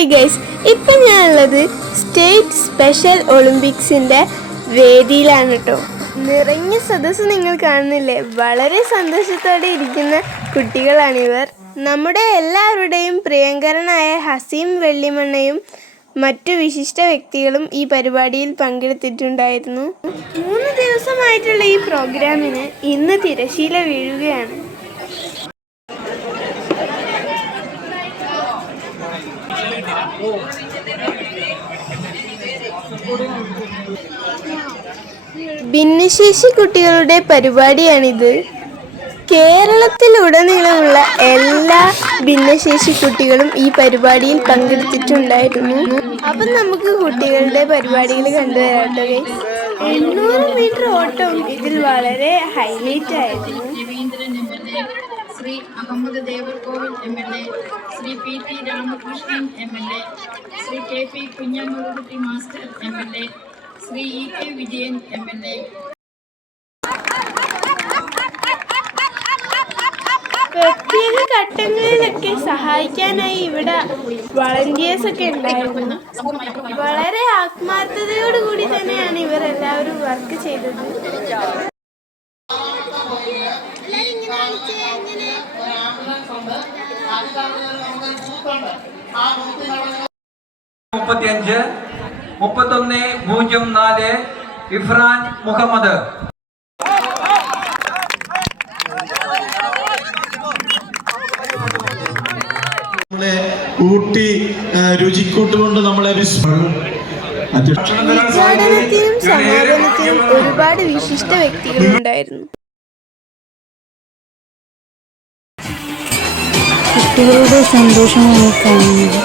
Hi guys ഇപ്പം ഞാനുള്ളത് state special ഒളിമ്പിക്സിന്റെ വേദിയിലാണ് കേട്ടോ. നിറഞ്ഞ സദസ്സ് നിങ്ങൾ കാണുന്നില്ലേ? വളരെ സന്തോഷത്തോടെ ഇരിക്കുന്ന കുട്ടികളാണിവർ നമ്മുടെ എല്ലാവരുടെയും പ്രിയങ്കരനായ ഹസീം വെള്ളിമണ്ണയും മറ്റു വിശിഷ്ട വ്യക്തികളും ഈ പരിപാടിയിൽ പങ്കെടുത്തിട്ടുണ്ടായിരുന്നു. മൂന്ന് ദിവസമായിട്ടുള്ള ഈ പ്രോഗ്രാമിന് ഇന്ന് തിരശീല വീഴുകയാണ്. ഭിന്നശേഷി കുട്ടികളുടെ പരിപാടിയാണിത്. കേരളത്തിലുടനീളമുള്ള എല്ലാ ഭിന്നശേഷി കുട്ടികളും ഈ പരിപാടിയിൽ പങ്കെടുത്തിട്ടുണ്ടായിരുന്നു. അപ്പം നമുക്ക് കുട്ടികളുടെ പരിപാടികൾ കണ്ടുവരാട്ടെ. എണ്ണൂറ് മീറ്റർ ഓട്ടം ഇതിൽ വളരെ ഹൈലൈറ്റ് ആയിരുന്നു. Shri Ahammed Devarkovil M L A Shri P T Ramakrishnan M L A Shri K P Kunhammedkutty master M L A Shri E K Vijayan M L A. പ്രത്യേക ഘട്ടങ്ങളിലൊക്കെ സഹായിക്കാനായി ഇവിടെ വളണ്ടിയേഴ്സ് ഒക്കെ ഉണ്ടായിരുന്നു. വളരെ ആത്മാർത്ഥതയോടുകൂടി തന്നെയാണ് ഇവർ എല്ലാവരും വർക്ക് ചെയ്തത്. മുപ്പത്തിയഞ്ച് മുപ്പത്തൊന്ന് പൂജ്യം നാല് ഇഫ്രാൻ മുഹമ്മദ്. നമ്മളെ ഊട്ടി രുചിക്കൂട്ടുകൊണ്ട് നമ്മളെ വിസ്മ- അധ്യക്ഷ ഉദ്ഘാടനത്തിനും സമാപനത്തിനും ഒരുപാട് വിശിഷ്ട വ്യക്തികളുണ്ടായിരുന്നു കുട്ടികളുടെ സന്തോഷമാണ് കാണുന്നത്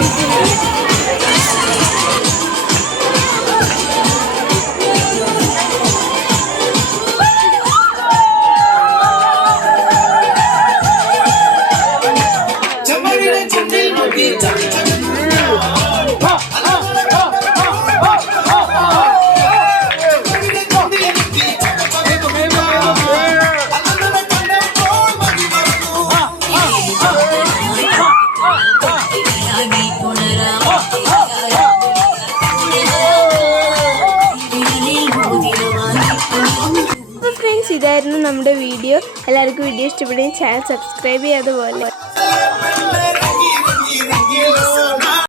അപ്പോൾ ഫ്രണ്ട്സ് ഇതായിരുന്നു നമ്മുടെ വീഡിയോ. എല്ലാവർക്കും വീഡിയോ ഇഷ്ടപ്പെടുകയും ചാനൽ സബ്സ്ക്രൈബ് ചെയ്യാതുപോലെ